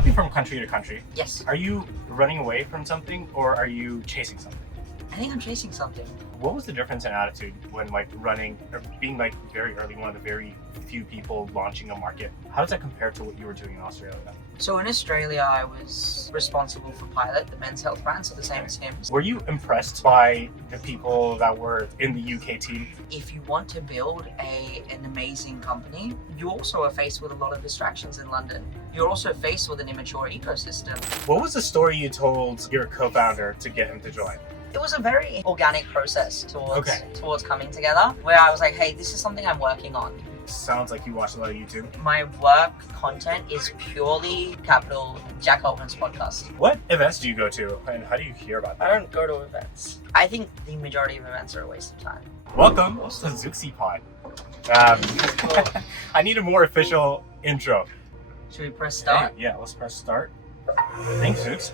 hopping from country to country. Yes. Are you running away from something or are you chasing something? I think I'm chasing something. What was the difference in attitude when running or being very early, one of the very few people launching a market? How does that compare to what you were doing in Australia? So in Australia, I was responsible for Pilot, the men's health brand, so the same as him. Were you impressed by the people that were in the UK team? If you want to build an amazing company, you also are faced with a lot of distractions in London. You're also faced with an immature ecosystem. What was the story you told your co-founder to get him to join? It was a very organic process towards coming together, where I was like, hey, this is something I'm working on. Sounds like you watch a lot of YouTube. My work content is purely Capital Jack Altman's podcast. What events do you go to and how do you hear about I that? don't go to events. I think the majority of events are a waste of time. Welcome to Zooxy Pod. I need a more official intro. Should we press start? Hey, yeah, let's press start. Thanks, Zoox.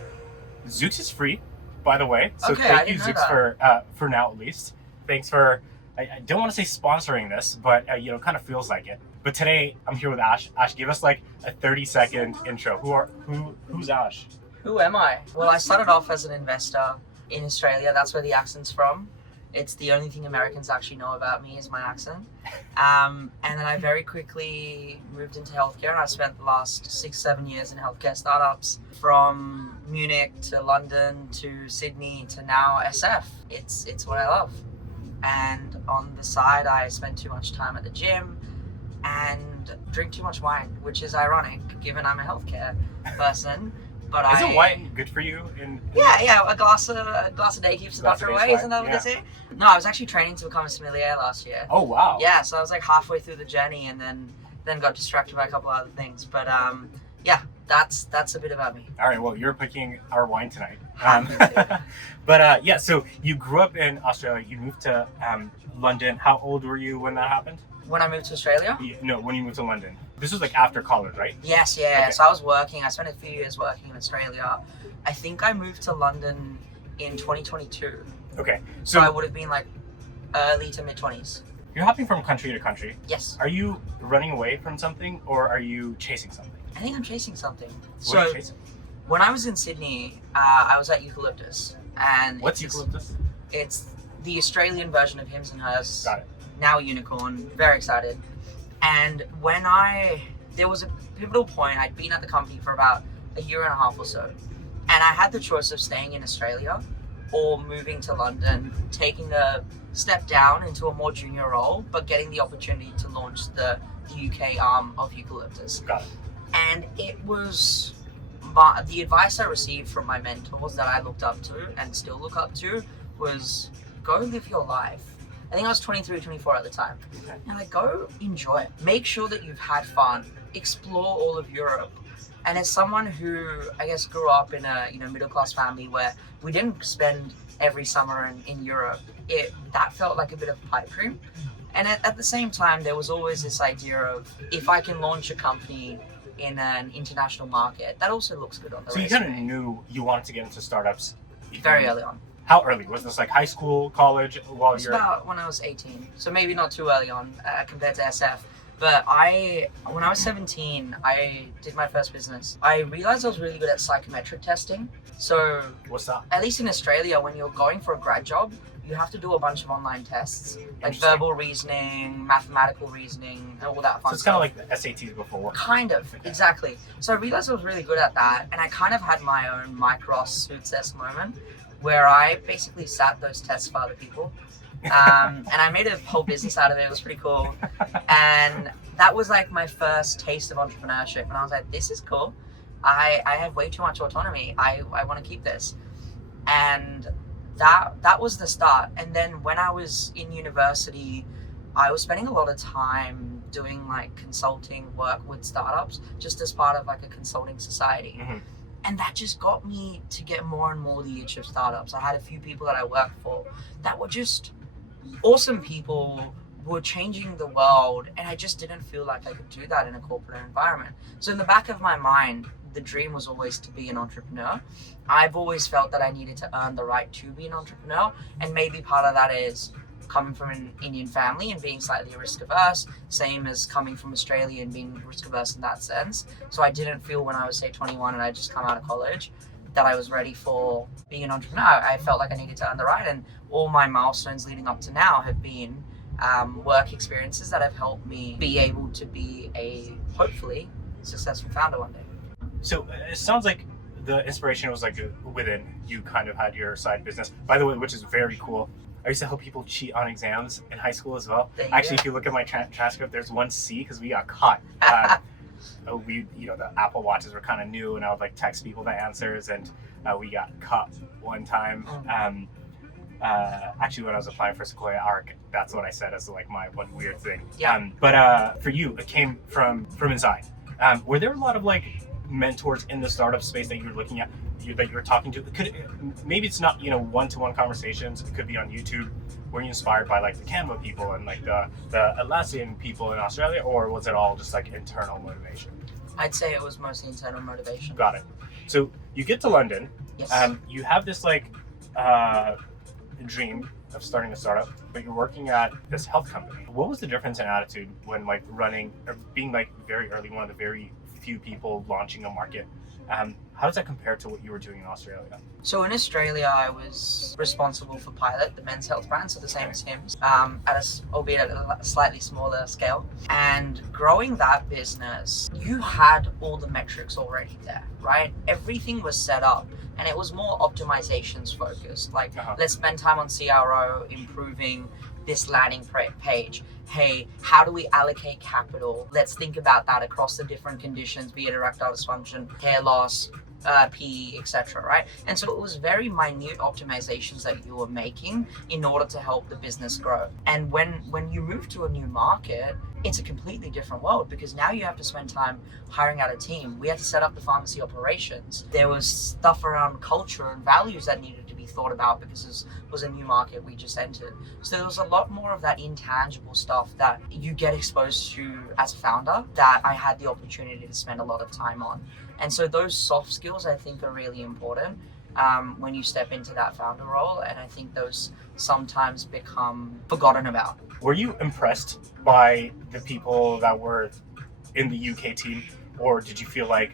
Zoox is free, by the way. So Okay, thank I you, didn't know Zoox, for now at least. Thanks for, I don't want to say sponsoring this, but kind of feels like it. But today I'm here with Ash. Ash, give us like a 30-second intro. Who's Ash? Who am I? Well, I started off as an investor in Australia. That's where the accent's from. It's the only thing Americans actually know about me is my accent. And then I very quickly moved into healthcare, and I spent the last 6-7 years in healthcare startups, from Munich to London to Sydney to now SF. It's what I love. And on the side, I spend too much time at the gym and drink too much wine, which is ironic given I'm a healthcare person. But Isn't wine good for you? Yeah, a glass a day keeps the doctor away, isn't that what they say? No, I was actually training to become a sommelier last year. Oh wow. Yeah, so I was like halfway through the journey and then got distracted by a couple other things. But yeah, that's a bit about me. All right, well, you're picking our wine tonight. Happy But yeah, so you grew up in Australia, you moved to London. How old were you when that happened? When I moved to Australia? No, when you moved to London. This was like after college, right? Yes, yeah. Okay. So I was working. I spent a few years working in Australia. I think I moved to London in 2022. Okay, So I would have been like early to mid-20s. you're hopping from country to country. Yes. Are you running away from something or are you chasing something? I think I'm chasing something. What are you chasing? When I was in Sydney, I was at Eucalyptus. And What's Eucalyptus? It's the Australian version of Hims and Hers. Got it. Now a unicorn. Very excited. And there was a pivotal point. I'd been at the company for about a year and a half or so. And I had the choice of staying in Australia or moving to London, taking a step down into a more junior role, but getting the opportunity to launch the UK arm of Eucalyptus. Got it. And it was the advice I received from my mentors that I looked up to and still look up to was go live your life. I think I was 23, 24 at the time. Okay. And like, go enjoy it. Make sure that you've had fun. Explore all of Europe. And as someone who, I guess, grew up in a middle-class family where we didn't spend every summer in Europe, that felt like a bit of a pipe dream. And at the same time, there was always this idea of, if I can launch a company in an international market, that also looks good on the resume. So you kind of knew you wanted to get into startups Very early on. How early? Was this like high school, college, while It's you're... about when I was 18, so maybe not too early on compared to SF. But when I was 17, I did my first business. I realized I was really good at psychometric testing. So What's that? at least in Australia, when you're going for a grad job, you have to do a bunch of online tests, like Interesting. verbal reasoning, mathematical reasoning, and all that fun So it's stuff. kind of like the SATs before work. Kind of, Okay. exactly. So I realized I was really good at that, and I kind of had my own Mike Ross success moment, where I basically sat those tests for other people. And I made a whole business out of it. It was pretty cool. And that was like my first taste of entrepreneurship. And I was like, this is cool. I have way too much autonomy. I want to keep this. And that was the start. And then when I was in university, I was spending a lot of time doing like consulting work with startups, just as part of like a consulting society. Mm-hmm. And that just got me to get more and more the itch of startups. I had a few people that I worked for that were just awesome people, were changing the world, and I just didn't feel like I could do that in a corporate environment. So in the back of my mind, the dream was always to be an entrepreneur. I've always felt that I needed to earn the right to be an entrepreneur, and maybe part of that is coming from an Indian family and being slightly risk averse, same as coming from Australia and being risk averse in that sense. So I didn't feel when I was say 21 and I just come out of college that I was ready for being an entrepreneur. I felt like I needed to earn the right, and all my milestones leading up to now have been work experiences that have helped me be able to be a hopefully successful founder one day. So it sounds like the inspiration was like within. You kind of had your side business, by the way, which is very cool. I used to help people cheat on exams in high school as well. Actually, if you look at my transcript, there's one C because we got caught. The Apple Watches were kind of new, and I would like text people the answers, and we got caught one time. Actually, when I was applying for Sequoia Arc, that's what I said as like my one weird thing. Yeah. But for you, it came from inside. Were there a lot of like mentors in the startup space that you're looking at, that you're talking to? Maybe it's not one-to-one conversations. It could be on YouTube. Were you inspired by like the Canva people and like the Atlassian people in Australia, or was it all just like internal motivation? I'd say it was mostly internal motivation. Got it. So you get to London. Yes. You have this like dream of starting a startup, but you're working at this health company. What was the difference in attitude when like running or being like very early, one of the very few people launching a market? How does that compare to what you were doing in Australia? So in Australia, I was responsible for Pilot, the men's health brand, so the same as Hims, albeit at a slightly smaller scale. And growing that business, you had all the metrics already there, right? Everything was set up, and it was more optimizations focused. Like, let's spend time on CRO, improving this landing page. Hey, how do we allocate capital? Let's think about that across the different conditions, be it erectile dysfunction, hair loss, PE, etc. Right? And so it was very minute optimizations that you were making in order to help the business grow. And when you move to a new market, it's a completely different world, because now you have to spend time hiring out a team. We had to set up the pharmacy operations. There was stuff around culture and values that needed to be thought about, because this was a new market we just entered. So there was a lot more of that intangible stuff that you get exposed to as a founder that I had the opportunity to spend a lot of time on. And so those soft skills, I think, are really important when you step into that founder role. And I think those sometimes become forgotten about. Were you impressed by the people that were in the UK team, or did you feel like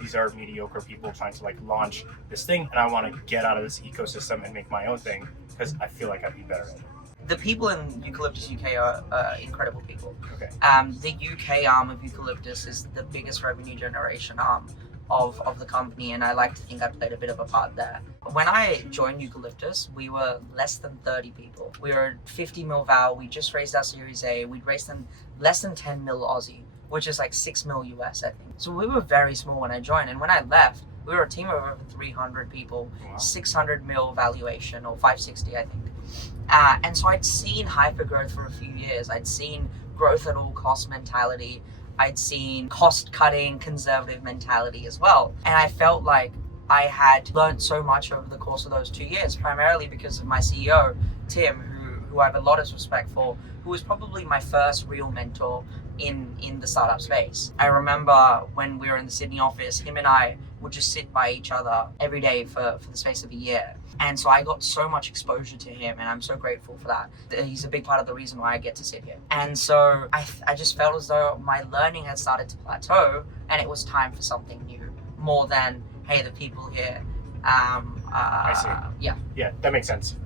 these are mediocre people trying to like launch this thing, and I want to get out of this ecosystem and make my own thing because I feel like I'd be better at it? The people in Eucalyptus UK are incredible people. Okay. The UK arm of Eucalyptus is the biggest revenue generation arm of the company, and I like to think I played a bit of a part there. When I joined Eucalyptus, we were less than 30 people. We were 50 mil val. We just raised our Series A. We'd raised them less than 10 mil Aussie, which is like 6 mil US, I think. So we were very small when I joined, and when I left, we were a team of over 300 people, wow. 600 mil valuation, or 560, I think. And so I'd seen hypergrowth for a few years. I'd seen growth at all cost mentality. I'd seen cost cutting, conservative mentality as well. And I felt like I had learned so much over the course of those 2 years, primarily because of my CEO, Tim, who I have a lot of respect for, who was probably my first real mentor in the startup space. I remember when we were in the Sydney office, him and I would just sit by each other every day for the space of a year. And so I got so much exposure to him, and I'm so grateful for that. He's a big part of the reason why I get to sit here. And so I just felt as though my learning had started to plateau, and it was time for something new, more than, hey, the people here. I see. Yeah, that makes sense.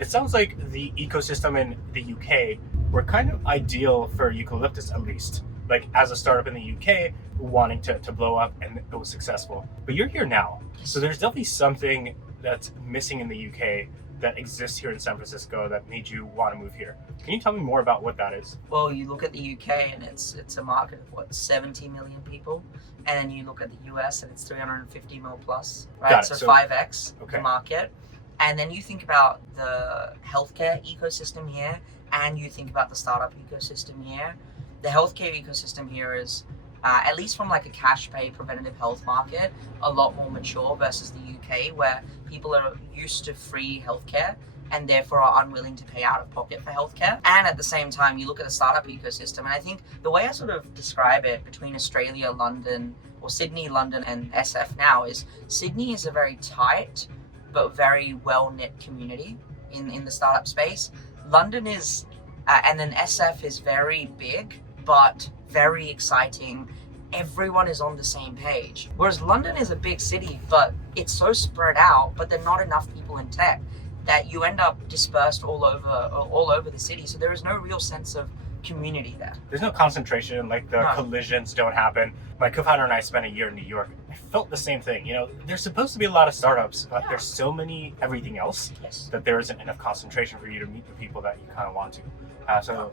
It sounds like the ecosystem in the UK were kind of ideal for Eucalyptus, at least. Like, as a startup in the UK, wanting to blow up, and it was successful. But you're here now, so there's definitely something that's missing in the UK that exists here in San Francisco that made you want to move here. Can you tell me more about what that is? Well, you look at the UK and it's a market of 70 million people, and then you look at the US and it's 350 mil plus, right? So 5x the market. And then you think about the healthcare ecosystem here, and you think about the startup ecosystem here. The healthcare ecosystem here is, at least from like a cash pay preventative health market, a lot more mature versus the UK, where people are used to free healthcare and therefore are unwilling to pay out of pocket for healthcare. And at the same time, you look at the startup ecosystem, and I think the way I sort of describe it between Australia, London, or Sydney, London, and SF now is Sydney is a very tight but very well-knit community in the startup space. London is, and then SF is very big, but very exciting. Everyone is on the same page. Whereas London is a big city, but it's so spread out, but there are not enough people in tech that you end up dispersed all over the city. So there is no real sense of community there. There's no concentration, like the collisions don't happen. My co-founder and I spent a year in New York. I felt the same thing. You know, there's supposed to be a lot of startups, but there's so many everything else that there isn't enough concentration for you to meet the people that you kind of want to.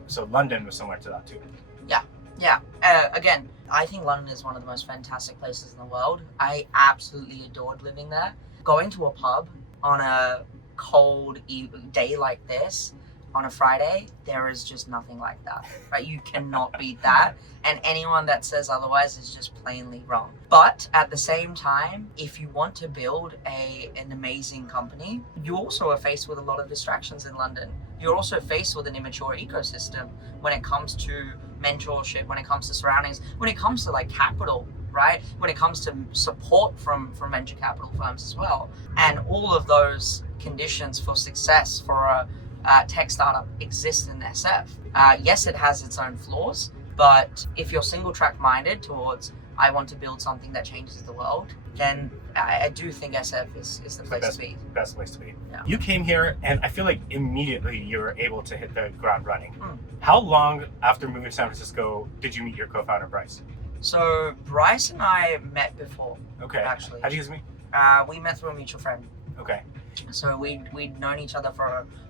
So London was similar to that too. Yeah. Again, I think London is one of the most fantastic places in the world. I absolutely adored living there. Going to a pub on a cold day like this on a Friday, there is just nothing like that, right? You cannot beat that, and anyone that says otherwise is just plainly wrong. But at the same time, if you want to build an amazing company, you also are faced with a lot of distractions in London. You're also faced with an immature ecosystem when it comes to mentorship, when it comes to surroundings, when it comes to like capital, right? When it comes to support from venture capital firms as well. And all of those conditions for success for a tech startup exist in SF. Yes, it has its own flaws, but if you're single track minded towards, I want to build something that changes the world, then I do think SF is the place to be. Best place to be. Yeah. You came here, and I feel like immediately you were able to hit the ground running. How long after moving to San Francisco did you meet your co-founder, Bryce? So Bryce and I met before. Okay. Actually. How'd you guys meet? We met through a mutual friend. Okay. So we'd known each other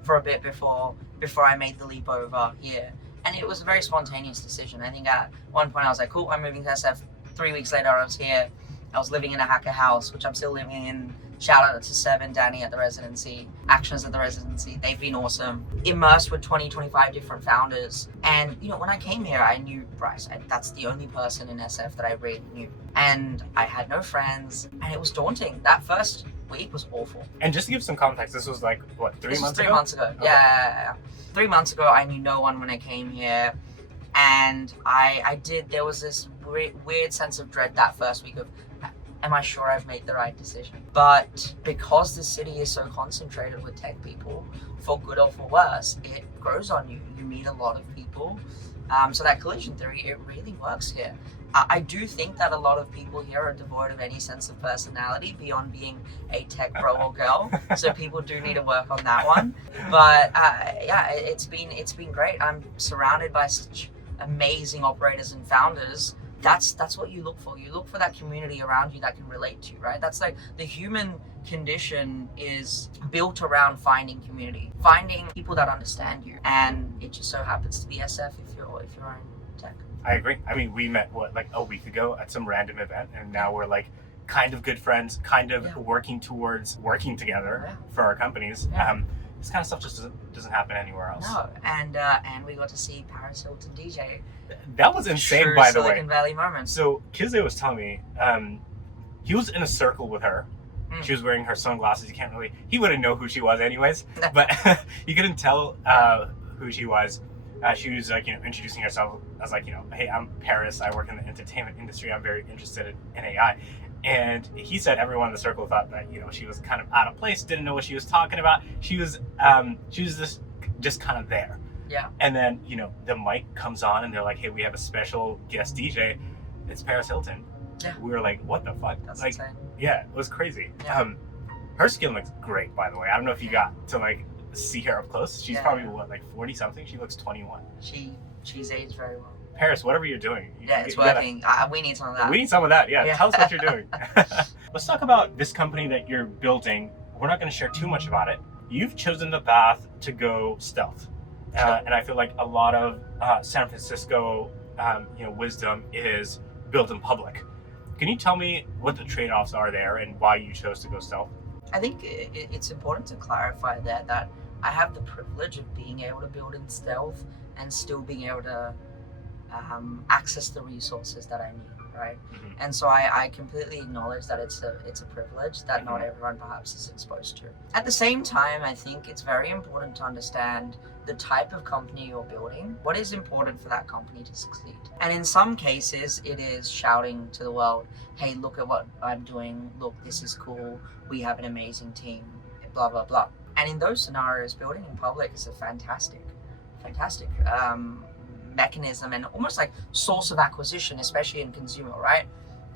for a bit before I made the leap over here. And it was a very spontaneous decision. I think at one point I was like, cool, I'm moving to SF. 3 weeks later I was here. I was living in a hacker house, which I'm still living in. Shout out to Seb and Danny at the residency, Actions at the residency. They've been awesome. Immersed with 25 different founders. And, you know, when I came here, I knew Bryce. That's the only person in SF that I really knew. And I had no friends, and it was daunting. That first week was awful. And just to give some context, this was like, what, 3 months ago? 3 months ago. Okay. Yeah. 3 months ago, I knew no one when I came here. And there was this weird sense of dread that first week of, am I sure I've made the right decision? But because the city is so concentrated with tech people, for good or for worse, it grows on you. You meet a lot of people. So that collision theory, it really works here. I do think that a lot of people here are devoid of any sense of personality beyond being a tech bro or girl. So people do need to work on that one. But yeah, it's been great. I'm surrounded by such amazing operators and founders. That's what you look for. You look for that community around you that can relate to you, right? That's like the human condition is built around finding community, finding people that understand you. And it just so happens to be SF if you're in tech. I agree. I mean, we met like a week ago at some random event, and now we're like kind of good friends, kind of working towards working together for our companies. This kind of stuff just doesn't happen anywhere else. No, and we got to see Paris Hilton DJ. That was insane, by the way. Silicon Valley moment. So Kizze was telling me, he was in a circle with her. She was wearing her sunglasses. He wouldn't know who she was anyways, but you couldn't tell who she was. She was like, introducing herself as like, hey, I'm Paris. I work in the entertainment industry. I'm very interested in AI. And he said everyone in the circle thought that, she was kind of out of place, didn't know what she was talking about. She was just kind of there. Yeah. And then, the mic comes on and they're like, hey, we have a special guest DJ. It's Paris Hilton. Yeah. We were like, what the fuck? That's like, insane. Yeah, it was crazy. Yeah. Her skin looks great, by the way. I don't know if you got to like see her up close. She's probably like 40 something. She looks 21. She's aged very well. Paris, whatever you're doing. It's working. We need some of that. We need some of that. Yeah. Tell us what you're doing. Let's talk about this company that you're building. We're not going to share too much about it. You've chosen the path to go stealth. And I feel like a lot of San Francisco, wisdom is built in public. Can you tell me what the trade-offs are there and why you chose to go stealth? I think it's important to clarify that I have the privilege of being able to build in stealth and still being able to access the resources that I need, right? Mm-hmm. And so I completely acknowledge that it's a privilege that not everyone perhaps is exposed to. At the same time, I think it's very important to understand the type of company you're building, what is important for that company to succeed. And in some cases, it is shouting to the world, hey, look at what I'm doing, look, this is cool, we have an amazing team, blah, blah, blah. And in those scenarios, building in public is a fantastic mechanism and almost like source of acquisition, especially in consumer, right?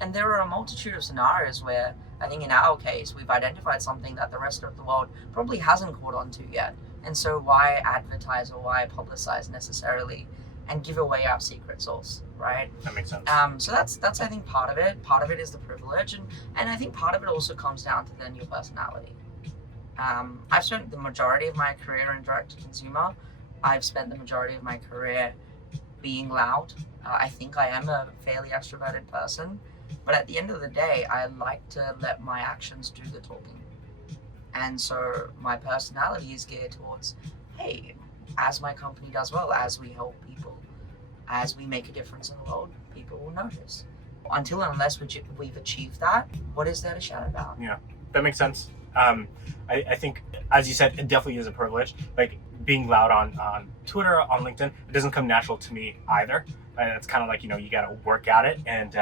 And there are a multitude of scenarios where I think in our case, we've identified something that the rest of the world probably hasn't caught on to yet. And so why advertise or why publicize necessarily and give away our secret sauce, right? That makes sense. So that's I think part of it. Part of it is the privilege, and I think part of it also comes down to then your personality. I've spent the majority of my career in direct to consumer. I've spent the majority of my career being loud. I think I am a fairly extroverted person, but at the end of the day, I like to let my actions do the talking. And so my personality is geared towards, hey, as my company does well, as we help people, as we make a difference in the world, people will notice. Until and unless we've achieved that, what is there to shout about? Yeah, that makes sense. I think, as you said, it definitely is a privilege. Like being loud on Twitter, on LinkedIn, it doesn't come natural to me either. It's kind of like, you got to work at it. And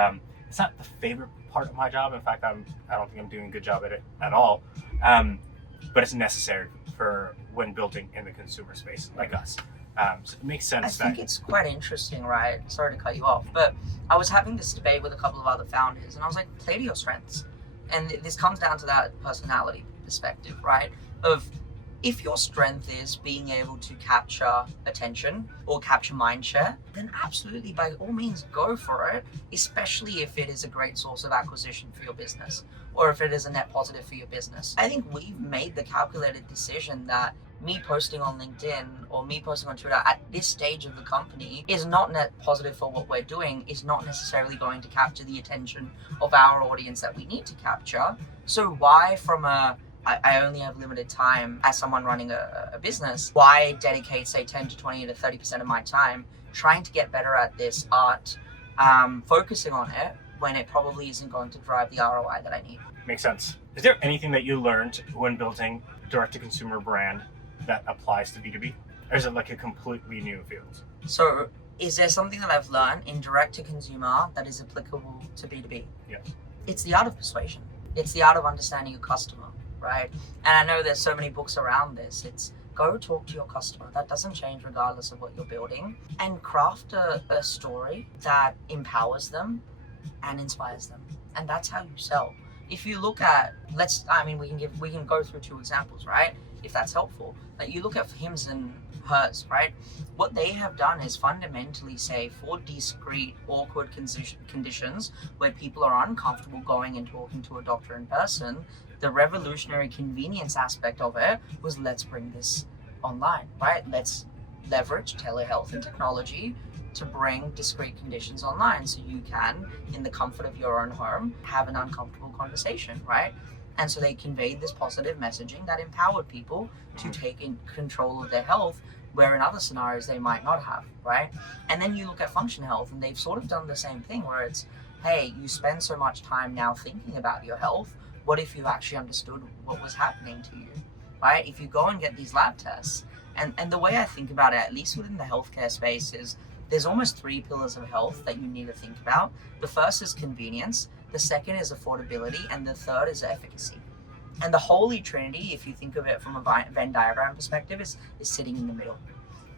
it's not the favorite part of my job. In fact, I don't think I'm doing a good job at it at all. But it's necessary for when building in the consumer space like us. So it makes sense. I think it's quite interesting, right? Sorry to cut you off, but I was having this debate with a couple of other founders, and I was like, play to your strengths. And this comes down to that personality perspective, right? Of if your strength is being able to capture attention or capture mind share, then absolutely, by all means, go for it, especially if it is a great source of acquisition for your business or if it is a net positive for your business. I think we've made the calculated decision that me posting on LinkedIn or me posting on Twitter at this stage of the company is not net positive for what we're doing, is not necessarily going to capture the attention of our audience that we need to capture. So why, from I only have limited time as someone running a business, why dedicate say 10 to 20 to 30% of my time trying to get better at this art, focusing on it when it probably isn't going to drive the ROI that I need? Makes sense. Is there anything that you learned when building direct-to-consumer brand that applies to B2B? Or is it like a completely new field? So is there something that I've learned in direct-to-consumer that is applicable to B2B? Yes. It's the art of persuasion. It's the art of understanding your customer, right? And I know there's so many books around this. It's go talk to your customer. That doesn't change regardless of what you're building. And craft a story that empowers them and inspires them. And that's how you sell. If you look at, we can go through two examples, right? If that's helpful. Like you look at Hims and Hers, right? What they have done is fundamentally say for discrete, awkward conditions where people are uncomfortable going and talking to a doctor in person, the revolutionary convenience aspect of it was let's bring this online, right? Let's leverage telehealth and technology to bring discrete conditions online so you can, in the comfort of your own home, have an uncomfortable conversation, right? And so they conveyed this positive messaging that empowered people to take in control of their health, where in other scenarios they might not have, right? And then you look at Function Health, and they've sort of done the same thing where it's, hey, you spend so much time now thinking about your health, what if you actually understood what was happening to you, right? If you go and get these lab tests, and the way I think about it, at least within the healthcare space, is there's almost 3 pillars of health that you need to think about. The first is convenience, the second is affordability, and the third is efficacy. And the holy trinity, if you think of it from a Venn diagram perspective, is sitting in the middle.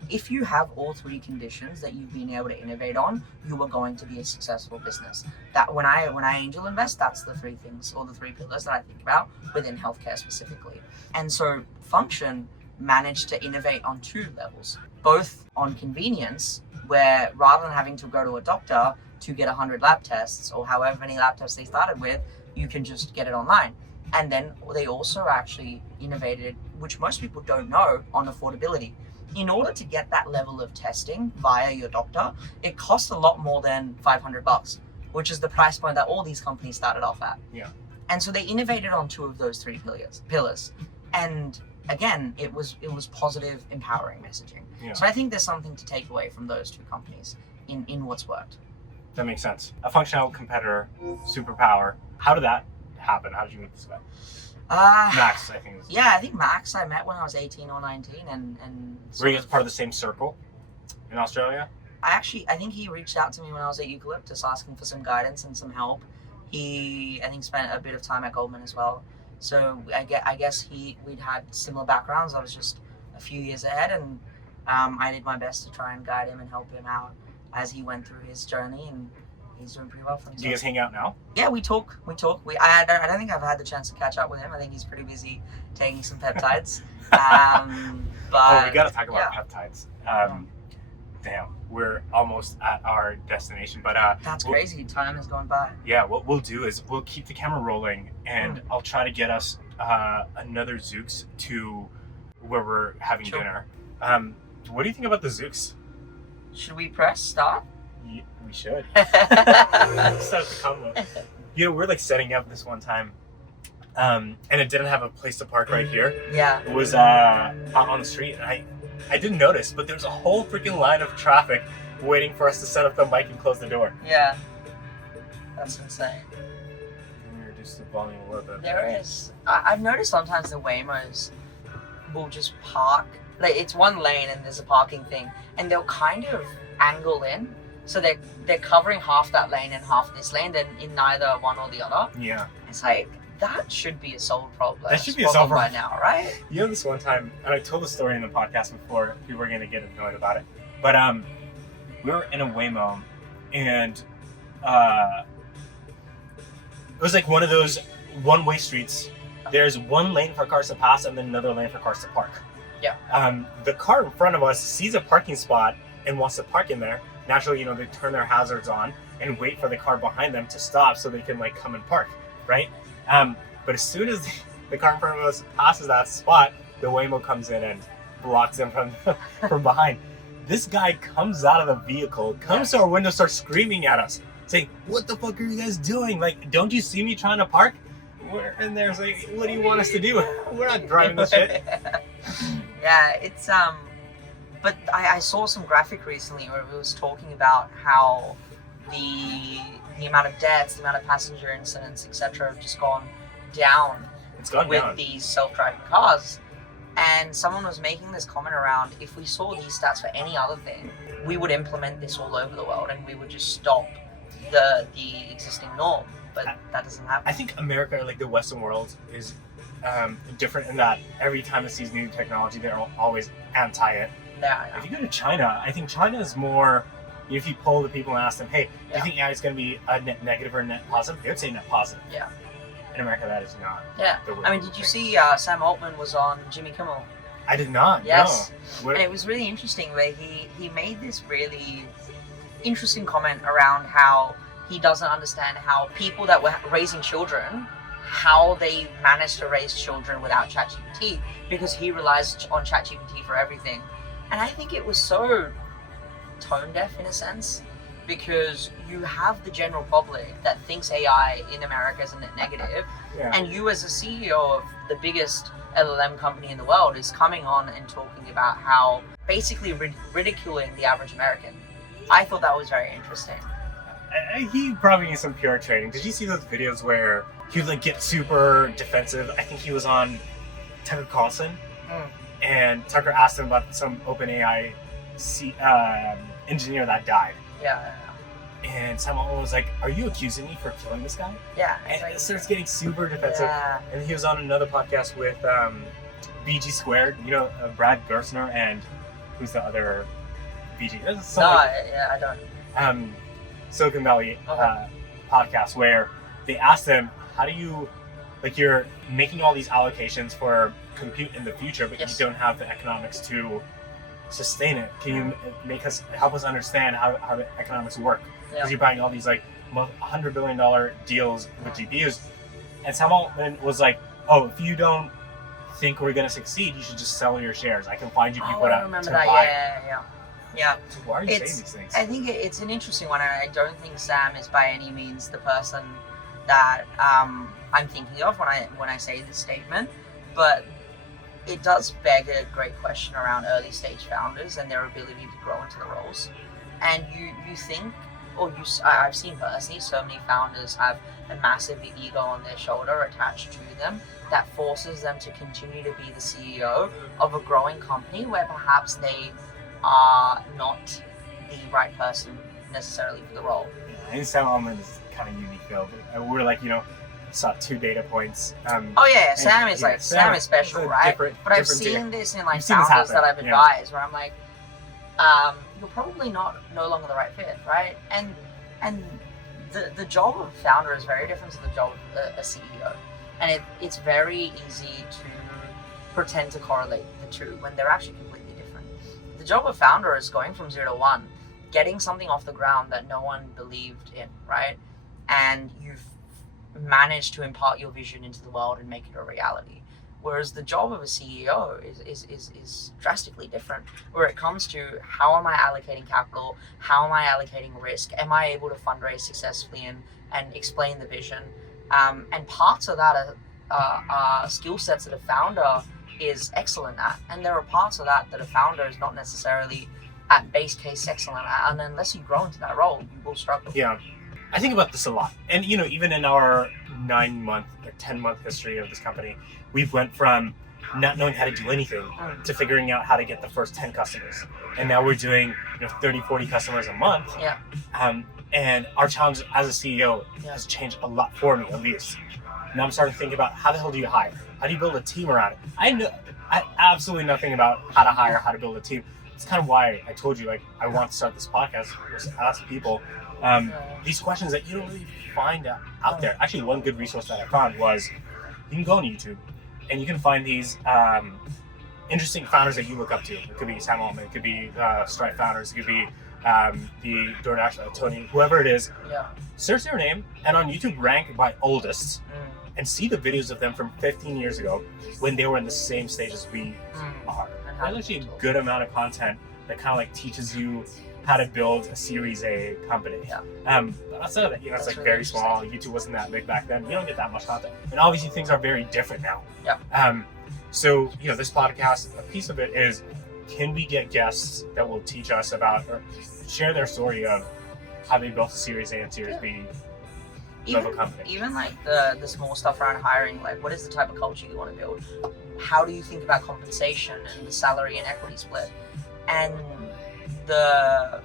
If you have all 3 conditions that you've been able to innovate on, you are going to be a successful business. That when I angel invest, that's the 3 things or the 3 pillars that I think about within healthcare specifically. And so Function managed to innovate on 2 levels, both on convenience, where rather than having to go to a doctor to get 100 lab tests or however many lab tests they started with, you can just get it online. And then they also actually innovated, which most people don't know, on affordability. In order to get that level of testing via your doctor, it costs a lot more than $500, which is the price point that all these companies started off at. Yeah. And so they innovated on 2 of those 3 pillars. And again, it was positive, empowering messaging. Yeah. So I think there's something to take away from those 2 companies in what's worked. That makes sense. A functional competitor, superpower. How did that happen? How did you meet this guy? Max, I think. I think Max I met when I was 18 or 19, and were you guys part of the same circle in Australia? I think he reached out to me when I was at Eucalyptus asking for some guidance and some help. He, I think, spent a bit of time at Goldman as well. So I guess we'd had similar backgrounds. I was just a few years ahead, and I did my best to try and guide him and help him out as he went through his journey, and he's doing pretty well for himself. Do you guys hang out now? Yeah, we talk. I don't think I've had the chance to catch up with him. I think he's pretty busy taking some peptides. But we gotta talk about peptides. Damn, we're almost at our destination, but that's crazy. Time has gone by. Yeah, what we'll do is we'll keep the camera rolling, and I'll try to get us another Zooks to where we're having dinner. What do you think about the Zooks? Should we press start? Yeah, we should. Start the combo. You know, we're like setting up this one time, and it didn't have a place to park right here. Yeah. It was on the street, and I didn't notice, but there's a whole freaking line of traffic waiting for us to set up the mic and close the door. Yeah. That's insane. Let me reduce the volume a little bit. There is. I've noticed sometimes the Waymos will just park. Like, it's one lane and there's a parking thing, and they'll kind of angle in. So they're covering half that lane and half this lane, then in neither one or the other. Yeah. It's like, that should be a solved problem. That should be a solved problem by now, right? You know, this one time, and I told the story in the podcast before, people are going to get annoyed about it, but we were in a Waymo, and it was like one of those one-way streets. There's one lane for cars to pass and then another lane for cars to park. Yeah. The car in front of us sees a parking spot and wants to park in there. Naturally, you know, they turn their hazards on and wait for the car behind them to stop so they can like come and park, right? But as soon as the car in front of us passes that spot, the Waymo comes in and blocks them from behind. This guy comes out of the vehicle, comes to our window, starts screaming at us, saying, "What the fuck are you guys doing? Like, don't you see me trying to park?" We're in there, like, "What do you want us to do? We're not driving this shit." Yeah, it's but I saw some graphic recently where it was talking about how the amount of deaths, the amount of passenger incidents, etc., have just gone down. It's gone with down. These self-driving cars. And someone was making this comment around, if we saw these stats for any other thing, we would implement this all over the world and we would just stop the existing norm. But that doesn't happen. I think America, like the Western world, is different in that every time it sees new technology, they're always anti it. Yeah. If you go to China, I think China is more. If you poll the people and ask them, "Hey, do you think AI is going to be a net negative or a net positive?" They would say net positive. Yeah. In America, that is not. Yeah. I mean, did you see Sam Altman was on Jimmy Kimmel? I did not. Yes. No. And it was really interesting where he made this really interesting comment around how he doesn't understand how people that were raising children, how they managed to raise children without ChatGPT, because he relies on ChatGPT for everything. And I think it was so tone deaf in a sense, because you have the general public that thinks AI in America is a net negative, and you as a CEO of the biggest LLM company in the world is coming on and talking about how basically ridiculing the average American. I thought that was very interesting. He probably needs some PR training. Did you see those videos where he would like get super defensive? I think he was on Tucker Carlson, and Tucker asked him about some OpenAI engineer that died. Yeah. And someone was like, "Are you accusing me for killing this guy?" Yeah. And it starts getting super defensive. Yeah. And he was on another podcast with BG Squared, you know, Brad Gerstner, and who's the other BG? I don't. Silicon Valley podcast, where they asked them, "How do you, like, you're making all these allocations for compute in the future, but you don't have the economics to sustain it? Can you help us understand how the economics work? Because you're buying all these like $100 billion deals with GPUs." And someone was like, "Oh, if you don't think we're gonna succeed, you should just sell your shares. I can find you people I remember to that. buy." Yeah. So why are you saying these things? I think it's an interesting one, and I don't think Sam is by any means the person that I'm thinking of when I say this statement, but it does beg a great question around early stage founders and their ability to grow into the roles. And you think, I've seen personally so many founders have a massive ego on their shoulder attached to them that forces them to continue to be the CEO of a growing company where perhaps they are not the right person necessarily for the role. I think Sam Altman is kind of unique though. We're like, you know, saw 2 data points. Oh yeah, and, Sam is like Sam is special, right? But I've seen this in like You've seen this founders happen, that I've advised where I'm like, you're probably no longer the right fit, right? And the job of a founder is very different to the job of a CEO, and it's very easy to pretend to correlate the two when they're actually completely different. The job of founder is going from 0 to 1, getting something off the ground that no one believed in, right? And you've managed to impart your vision into the world and make it a reality. Whereas the job of a CEO is drastically different, where it comes to how am I allocating capital, how am I allocating risk, am I able to fundraise successfully and explain the vision, and parts of that are skill sets that a founder is excellent at, and there are parts of that a founder is not necessarily at base case excellent at, and unless you grow into that role, you will struggle. Yeah, I think about this a lot, and even in our 9-month or 10-month history of this company, we've went from not knowing how to do anything to figuring out how to get the first 10 customers, and now we're doing 30-40 customers a month. Yeah. And our challenge as a CEO has changed a lot for me, at least. Now I'm starting to think about how the hell do you hire? How do you build a team around it? I absolutely nothing about how to hire, how to build a team. It's kind of why I told you, I want to start this podcast, was to ask people these questions that you don't really find out there. Actually, one good resource that I found was you can go on YouTube and you can find these interesting founders that you look up to. It could be Sam Altman, it could be Stripe founders, it could be the DoorDash, Tony, whoever it is. Yeah. Search their name and on YouTube rank by oldest and see the videos of them from 15 years ago when they were in the same stage as we are. There's actually a good amount of content that kind of teaches you how to build a Series A company. Yeah. But outside of that, it's That's really very small. YouTube wasn't that big back then. You don't get that much content. And obviously things are very different now. Yeah. So, this podcast, a piece of it is, can we get guests that will teach us about or share their story of how they built a Series A and Series B level company? Even the small stuff around hiring, what is the type of culture you want to build? How do you think about compensation and the salary and equity split? And the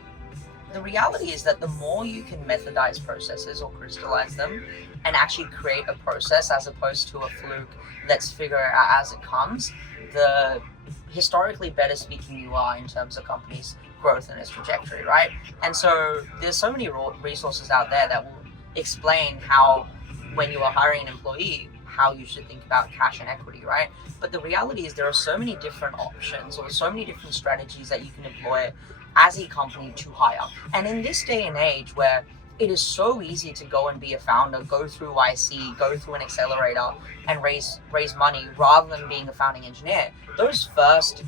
reality is that the more you can methodize processes or crystallize them and actually create a process as opposed to a fluke, let's figure it out as it comes, the historically better speaking you are in terms of companies' growth and its trajectory, right? And so there's so many resources out there that will explain how, when you are hiring an employee, how you should think about cash and equity, right? But the reality is there are so many different options or so many different strategies that you can employ as a company to hire. And in this day and age where it is so easy to go and be a founder, go through YC, go through an accelerator and raise money rather than being a founding engineer, those first,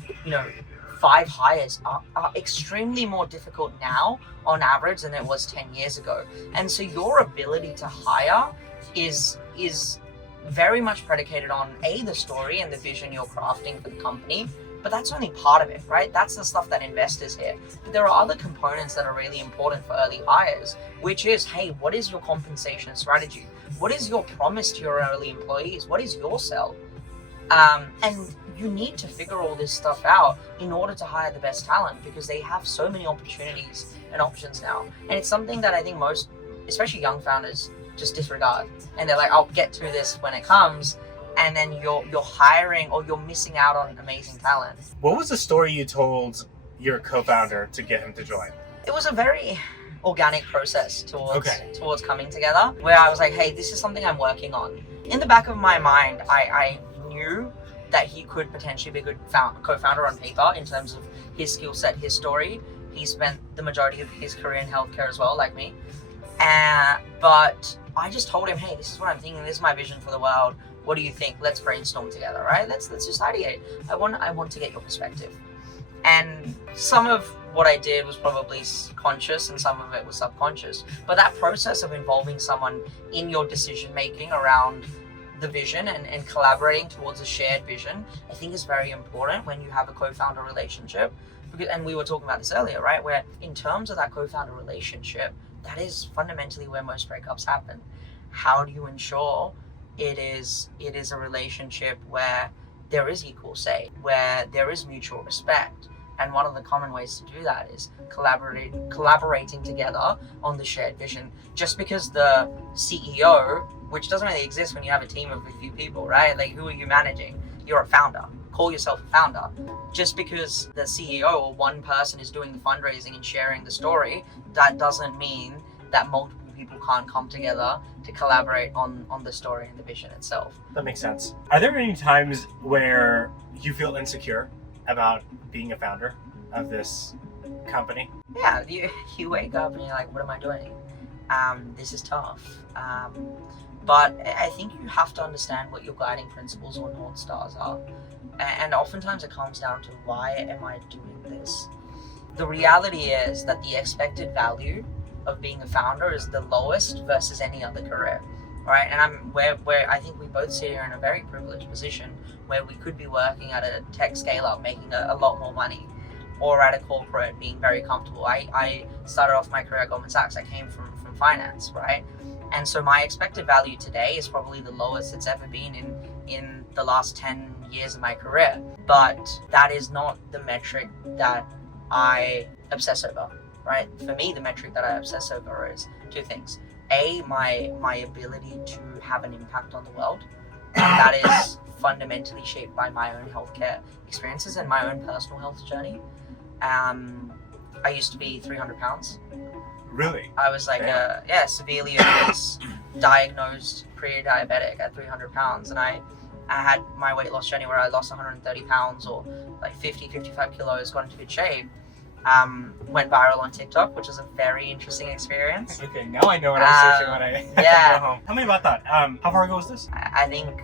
5 hires are extremely more difficult now on average than it was 10 years ago. And so your ability to hire is very much predicated on the story and the vision you're crafting for the company, but that's only part of it, right? That's the stuff that investors hear. But there are other components that are really important for early hires, which is, hey, what is your compensation strategy? What is your promise to your early employees? What is your sell? And you need to figure all this stuff out in order to hire the best talent, because they have so many opportunities and options now. And it's something that I think most, especially young founders, just disregard. And they're like, I'll get to this when it comes. And then you're hiring or you're missing out on amazing talent. What was the story you told your co-founder to get him to join? It was a very organic process towards coming together, where I was like, hey, this is something I'm working on. In the back of my mind, I knew that he could potentially be a good co-founder on paper in terms of his skill set, his story. He spent the majority of his career in healthcare as well, like me. But I just told him, hey, this is what I'm thinking. This is my vision for the world. What do you think? Let's brainstorm together, right? Let's just ideate. I want to get your perspective. And some of what I did was probably conscious and some of it was subconscious. But that process of involving someone in your decision making around the vision and collaborating towards a shared vision, I think is very important when you have a co-founder relationship. And we were talking about this earlier, right? Where in terms of that co-founder relationship, that is fundamentally where most breakups happen. How do you ensure it is a relationship where there is equal say, where there is mutual respect, And one of the common ways to do that is collaborating together on the shared vision. Just because the CEO, which doesn't really exist when you have a team of a few people, right? Like, who are you managing? You're a founder. Call yourself a founder. Just because the CEO or one person is doing the fundraising and sharing the story, that doesn't mean that multiple people can't come together to collaborate on the story and the vision itself. That makes sense. Are there any times where you feel insecure about being a founder of this company? Yeah, you wake up and you're like, what am I doing? This is tough. But I think you have to understand what your guiding principles or North Stars are. And oftentimes it comes down to, why am I doing this? The reality is that the expected value of being a founder is the lowest versus any other career, right? And where I think we both sit here in a very privileged position where we could be working at a tech scale-up making a lot more money, or at a corporate being very comfortable. I started off my career at Goldman Sachs. I came from finance, right? And so my expected value today is probably the lowest it's ever been in the last 10 years of my career. But that is not the metric that I obsess over, right? For me, the metric that I obsess over is two things. A, my ability to have an impact on the world. And that is fundamentally shaped by my own healthcare experiences and my own personal health journey. I used to be 300 pounds. Really? I was like, severely obese, diagnosed pre-diabetic at 300 pounds. And I had my weight loss journey where I lost 130 pounds or like 50, 55 kilos, got into good shape. Went viral on TikTok, which was a very interesting experience. Okay, now I know what I'm searching when I go home. Tell me about that. How far ago was this? I think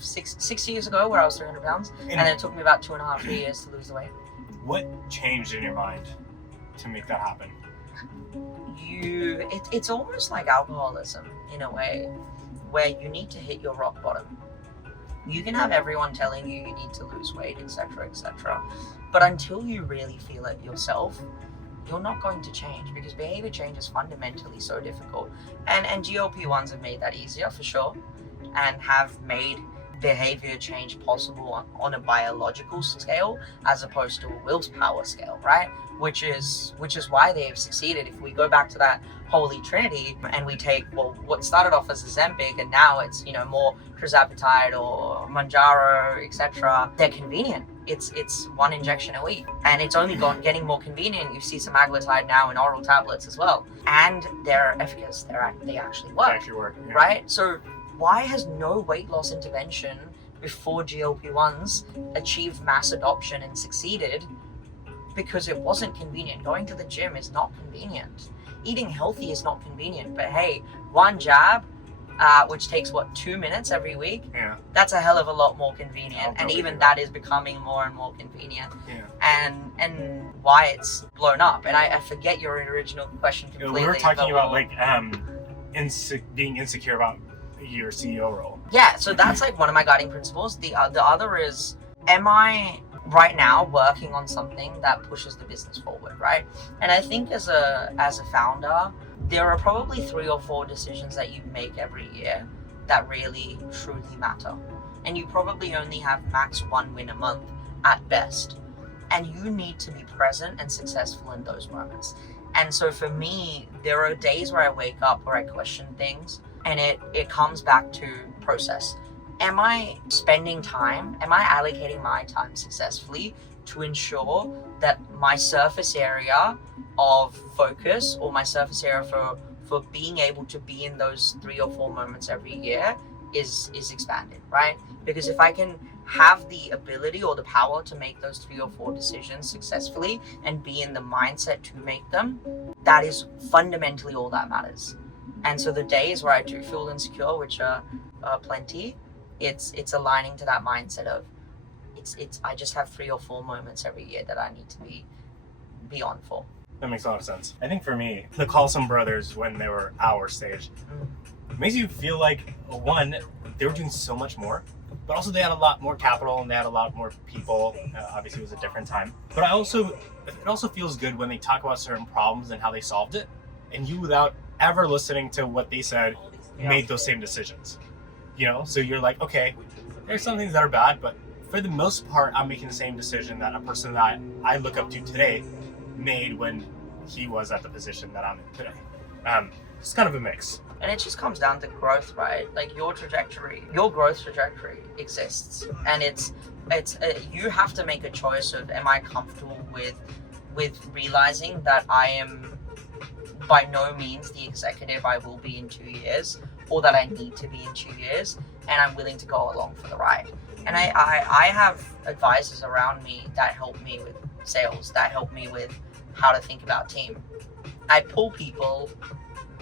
6 years ago, where I was 300 pounds. And then it took me about 2.5, 3 years to lose the weight. What changed in your mind to make that happen? It's almost like alcoholism in a way, where you need to hit your rock bottom. You can have everyone telling you you need to lose weight, etc., etc. But until you really feel it yourself, you're not going to change, because behavior change is fundamentally so difficult. And GLP-1s have made that easier for sure, and have made behavior change possible on a biological scale as opposed to a willpower scale, right? Which is why they have succeeded. If we go back to that holy trinity and we take, well, what started off as Ozempic and now it's, more tirzepatide or Mounjaro, etc. They're convenient. It's one injection a week, and it's only getting more convenient. You see semaglutide now in oral tablets as well, and they're efficacious. They actually work. They actually work, yeah. Right? So why has no weight loss intervention before GLP-1s achieved mass adoption and succeeded? Because it wasn't convenient. Going to the gym is not convenient. Eating healthy is not convenient. But hey, one jab, which takes 2 minutes every week, that's a hell of a lot more convenient. And even that is becoming more and more convenient. And why it's blown up. And I forget your original question completely. We were talking about being insecure about your CEO role. Yeah, so that's like one of my guiding principles. The other is, am I right now working on something that pushes the business forward, right? And I think as a founder, there are probably 3 or 4 decisions that you make every year that really truly matter. And you probably only have max 1 win a month at best. And you need to be present and successful in those moments. And so for me, there are days where I wake up where I question things, and it comes back to process. Am I spending time? Am I allocating my time successfully to ensure that my surface area of focus, or my surface area for being able to be in those 3 or 4 moments every year is expanded, right? Because if I can have the ability or the power to make those 3 or 4 decisions successfully and be in the mindset to make them, that is fundamentally all that matters. And so the days where I do feel insecure, which are plenty, it's aligning to that mindset of I just have 3 or 4 moments every year that I need to be on for. That makes a lot of sense. I think for me, the Carlson brothers, when they were our stage, it makes you feel like, one, they were doing so much more, but also they had a lot more capital and they had a lot more people. Obviously it was a different time. But it also feels good when they talk about certain problems and how they solved it, and you, without ever listening to what they said, made those same decisions. So you're like, okay, there's some things that are bad, but for the most part, I'm making the same decision that a person that I look up to today made when he was at the position that I'm in today. It's kind of a mix. And it just comes down to growth, right? Like your growth trajectory exists, and it's you have to make a choice of, am I comfortable with realizing that I am by no means the executive I will be in 2 years, or that I need to be in 2 years, and I'm willing to go along for the ride. And I have advisors around me that help me with sales, that help me with how to think about team. I pull people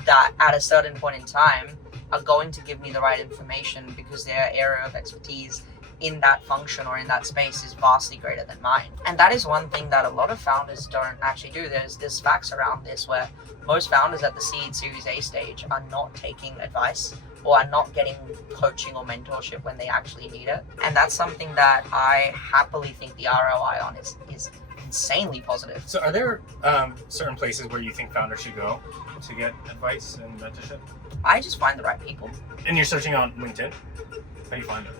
that at a certain point in time are going to give me the right information because their area of expertise in that function or in that space is vastly greater than mine. And that is one thing that a lot of founders don't actually do. There's facts around this where most founders at the seed Series A stage are not taking advice or are not getting coaching or mentorship when they actually need it. And that's something that I happily think the ROI on is insanely positive. So are there certain places where you think founders should go to get advice and mentorship? I just find the right people. And you're searching on LinkedIn? How do you find it?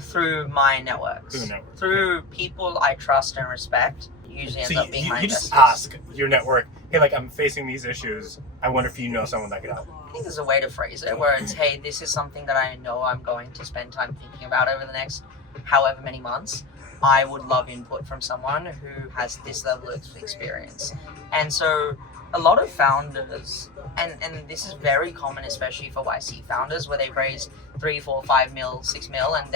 Through my networks. Through people I trust and respect. Usually ends up being my investors. You just ask your network, hey, like, I'm facing these issues. I wonder if you know someone that could help. I think there's a way to phrase it where it's, hey, this is something that I know I'm going to spend time thinking about over the next however many months. I would love input from someone who has this level of experience. And so a lot of founders, and this is very common, especially for YC founders, where they've raised 3, 4, 5 mil, 6 mil, and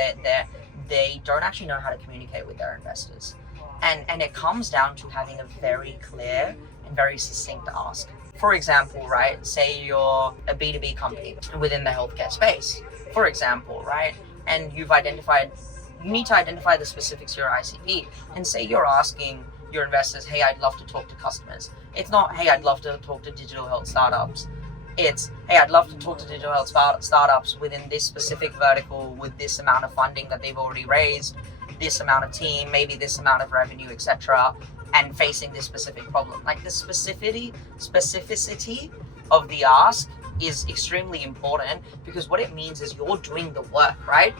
they don't actually know how to communicate with their investors. And it comes down to having a very clear and very succinct ask. For example, right, say you're a B2B company within the healthcare space, for example, right, and you need to identify the specifics of your ICP, and say you're asking your investors, hey, I'd love to talk to customers. It's not, hey, I'd love to talk to digital health startups. It's, hey, I'd love to talk to digital health startups within this specific vertical with this amount of funding that they've already raised, this amount of team, maybe this amount of revenue, etc., and facing this specific problem. Like the specificity of the ask is extremely important, because what it means is you're doing the work, right?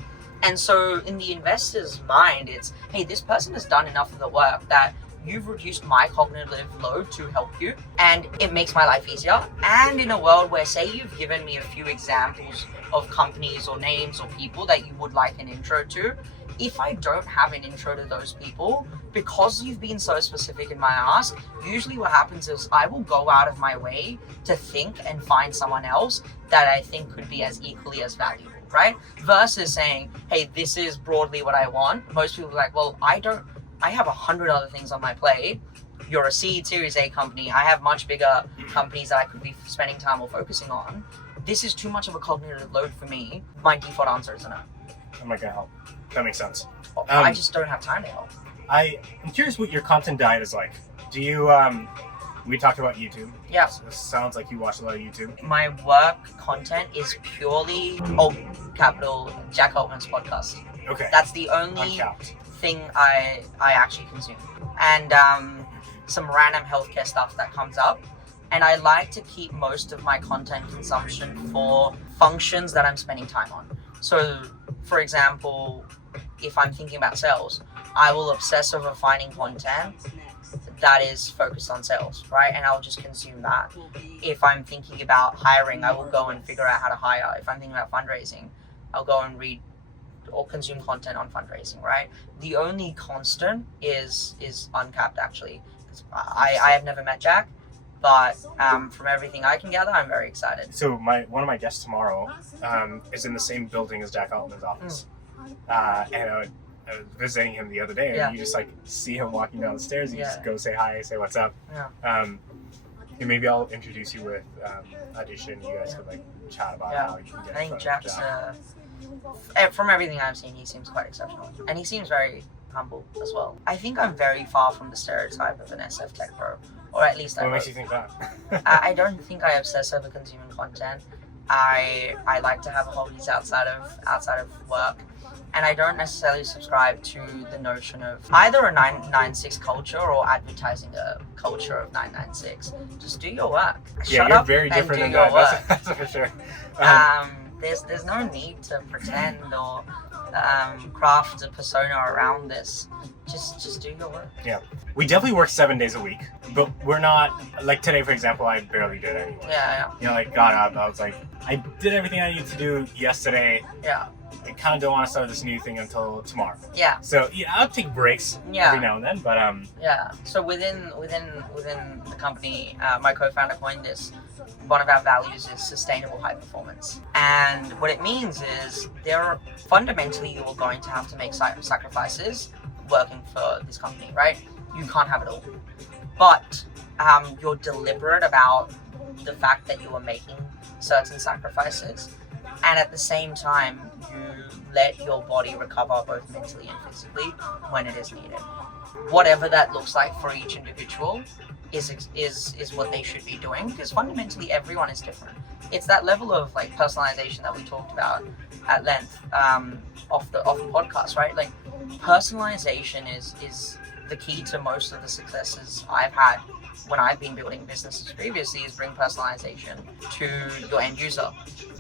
And so in the investor's mind, it's, hey, this person has done enough of the work that you've reduced my cognitive load to help you, and it makes my life easier. And in a world where, say, you've given me a few examples of companies or names or people that you would like an intro to, if I don't have an intro to those people, because you've been so specific in my ask, usually what happens is I will go out of my way to think and find someone else that I think could be as equally as valuable, right? Versus saying, hey, this is broadly what I want. Most people are like, well, I have 100 other things on my plate. You're a seed Series A company. I have much bigger companies that I could be spending time or focusing on. This is too much of a cognitive load for me. My default answer is no. I'm not gonna help. That makes sense. I just don't have time to help. I'm curious what your content diet is like. Do you, we talked about YouTube. Yeah. So it sounds like you watch a lot of YouTube. My work content is purely capital Jack Altman's podcast. Okay. That's the only Uncapped. thing I actually consume. And some random healthcare stuff that comes up. And I like to keep most of my content consumption for functions that I'm spending time on. So, for example, if I'm thinking about sales, I will obsess over finding content that is focused on sales, right? And I'll just consume that. If I'm thinking about hiring, I will go and figure out how to hire. If I'm thinking about fundraising, I'll go and read or consume content on fundraising, right? The only constant is Uncapped, actually. I have never met Jack, but from everything I can gather, I'm very excited. So one of my guests tomorrow is in the same building as Jack Altman's office. And I was visiting him the other day, and you just like see him walking down the stairs, you just go say hi, say what's up. And maybe I'll introduce you with Audition. You guys could like chat about how you can get. I think Jack's from everything I've seen, he seems quite exceptional, and he seems very humble as well. I think I'm very far from the stereotype of an SF tech pro, or at least What makes you think that? I don't think I obsess over consuming content. I like to have hobbies outside of work, and I don't necessarily subscribe to the notion of either a 996 culture or advertising a culture of 996. Just do your work. Yeah, Shut you're up very and different do than your that. work. That's for sure. there's no need to pretend or craft a persona around this. Just do your work. Yeah. We definitely work 7 days a week, but we're not, like today, for example, I barely did any work. Yeah. You know, like got up, I was like, I did everything I needed to do yesterday. Yeah. I kind of don't want to start this new thing until tomorrow. Yeah. So yeah, I'll take breaks every now and then, but Yeah. So within the company, my co-founder coined this. One of our values is sustainable high performance, and what it means is fundamentally you are going to have to make sacrifices working for this company, right? You can't have it all, but you're deliberate about the fact that you are making certain sacrifices, and at the same time you let your body recover both mentally and physically when it is needed. Whatever that looks like for each individual is what they should be doing, because fundamentally everyone is different. It's that level of like personalization that we talked about at length off the podcast, right? Like personalization is the key to most of the successes I've had when I've been building businesses previously, is bring personalization to your end user.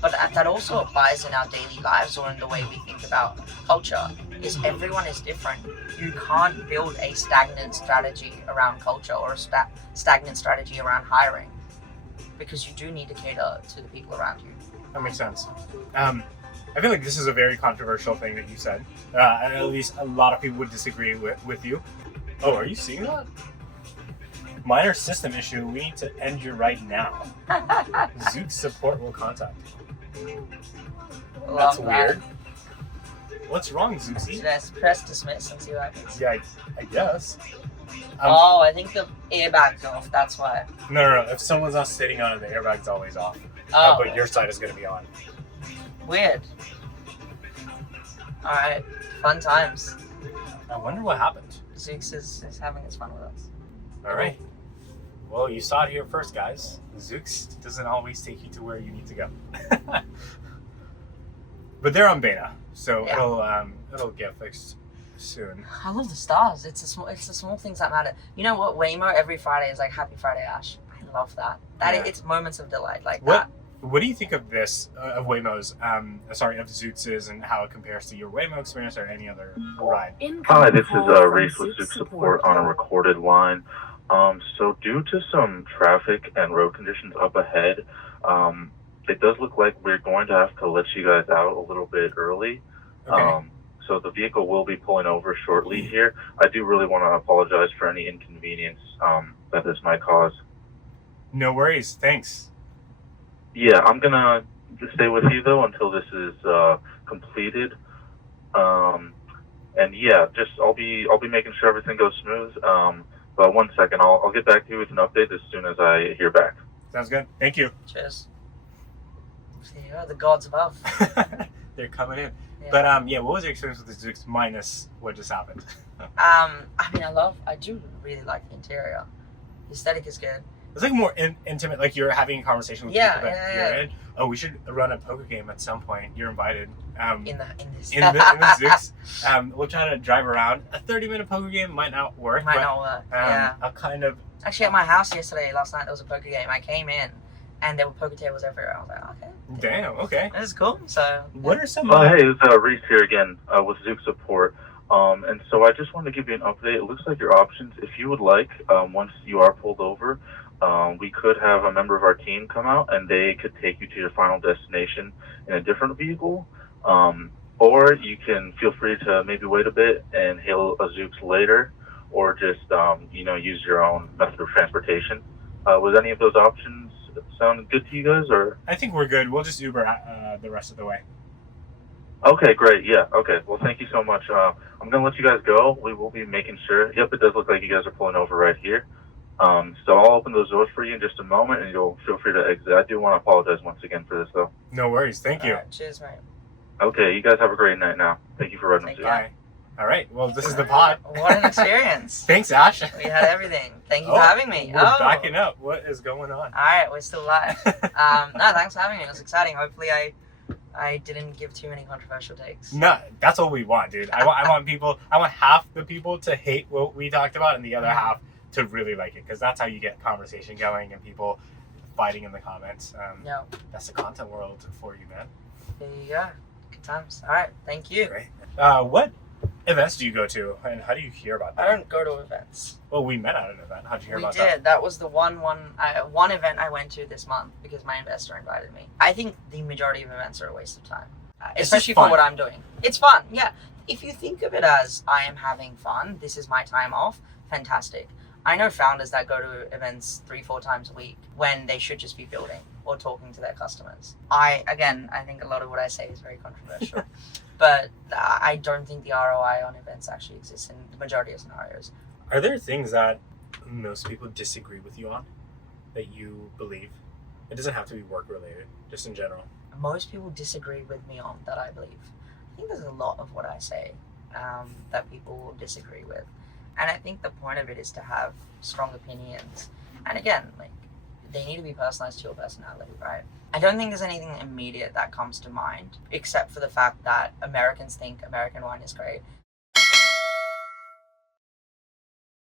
But that also applies in our daily lives or in the way we think about culture, is everyone is different. You can't build a stagnant strategy around culture or a stagnant strategy around hiring, because you do need to cater to the people around you. that makes sense. I feel like this is a very controversial thing that you said. At least a lot of people would disagree with you. Oh, are you seeing that? Minor system issue. We need to end you right now. Zook support will contact you. That's weird. What's wrong, Zooksy? Should I press dismiss and see what happens? Yeah, I guess. I think the airbag's off, that's why. No. If someone's not sitting on it, the airbag's always off. Oh. But your side is going to be on. Weird. Alright, fun times. I wonder what happened. Zooks is having his fun with us. All right. Well, you saw it here first, guys. Zooks doesn't always take you to where you need to go. But they're on beta, so it'll get fixed soon. I love the stars. It's the small things that matter. You know what? Waymo every Friday is like Happy Friday, Ash. I love that. It's moments of delight like that. What do you think of this, of Waymo's, of Zooks's, and how it compares to your Waymo experience or any other ride? Hi, this is Reese with Zook Support on a recorded line. So due to some traffic and road conditions up ahead, it does look like we're going to have to let you guys out a little bit early. Okay. So the vehicle will be pulling over shortly here. I do really want to apologize for any inconvenience that this might cause. No worries. Thanks. Yeah, I'm gonna stay with you though until this is completed. And yeah, I'll be making sure everything goes smooth. But 1 second, I'll get back to you with an update as soon as I hear back. Sounds good. Thank you. Cheers. See you are the gods above. They're coming in. Yeah. But what was your experience with the Zooks minus what just happened? I do really like the interior. The aesthetic is good. It's like more intimate, like you're having a conversation with people that you're in. Oh, we should run a poker game at some point. You're invited. In the Zooks. We'll try to drive around. A 30-minute poker game might not work. I'll kind of... Actually, at my house last night, there was a poker game. I came in, and there were poker tables everywhere. I was like, okay. Damn, okay. This is cool. So... What are some... Hey, it's Reese here again with Zook Support. And so I just wanted to give you an update. It looks like your options, if you would like, once you are pulled over, we could have a member of our team come out and they could take you to your final destination in a different vehicle. Or you can feel free to maybe wait a bit and hail a Zooks later, or just, use your own method of transportation. Was any of those options sound good to you guys, or? I think we're good. We'll just Uber the rest of the way. Okay, great. Yeah. Okay. Well, thank you so much. I'm going to let you guys go. We will be making sure. Yep, it does look like you guys are pulling over right here. So I'll open those doors for you in just a moment, and you'll feel free to exit. I do want to apologize once again for this, though. No worries. Thank you. Cheers, mate. Okay, you guys have a great night now. Thank you for running us. Bye. All right. Well, this is the pod. What an experience. Thanks, Ash. We had everything. Thank you for having me. We're backing up. What is going on? All right, we're still live. No, thanks for having me. It was exciting. Hopefully, I didn't give too many controversial takes. No, that's what we want, dude. I want half the people to hate what we talked about and the other half to really like it, because that's how you get conversation going and people fighting in the comments. That's the content world for you, man. There you go. Good times. All right. Thank you. Great. What events do you go to, and how do you hear about them? I don't go to events. Well, we met at an event. How did you hear We about did. that? That was the one event I went to this month because my investor invited me. I think the majority of events are a waste of time, It's especially just fun. for what I'm doing. It's fun, yeah. If you think of it as I am having fun, this is my time off, fantastic. I know founders that go to events 3-4 times a week when they should just be building or talking to their customers. I think a lot of what I say is very controversial, but I don't think the ROI on events actually exists in the majority of scenarios. Are there things that most people disagree with you on that you believe? It doesn't have to be work related, just in general. Most people disagree with me on that, I believe. I think there's a lot of what I say that people will disagree with. And I think the point of it is to have strong opinions. And again, like, they need to be personalized to your personality, right? I don't think there's anything immediate that comes to mind, except for the fact that Americans think American wine is great.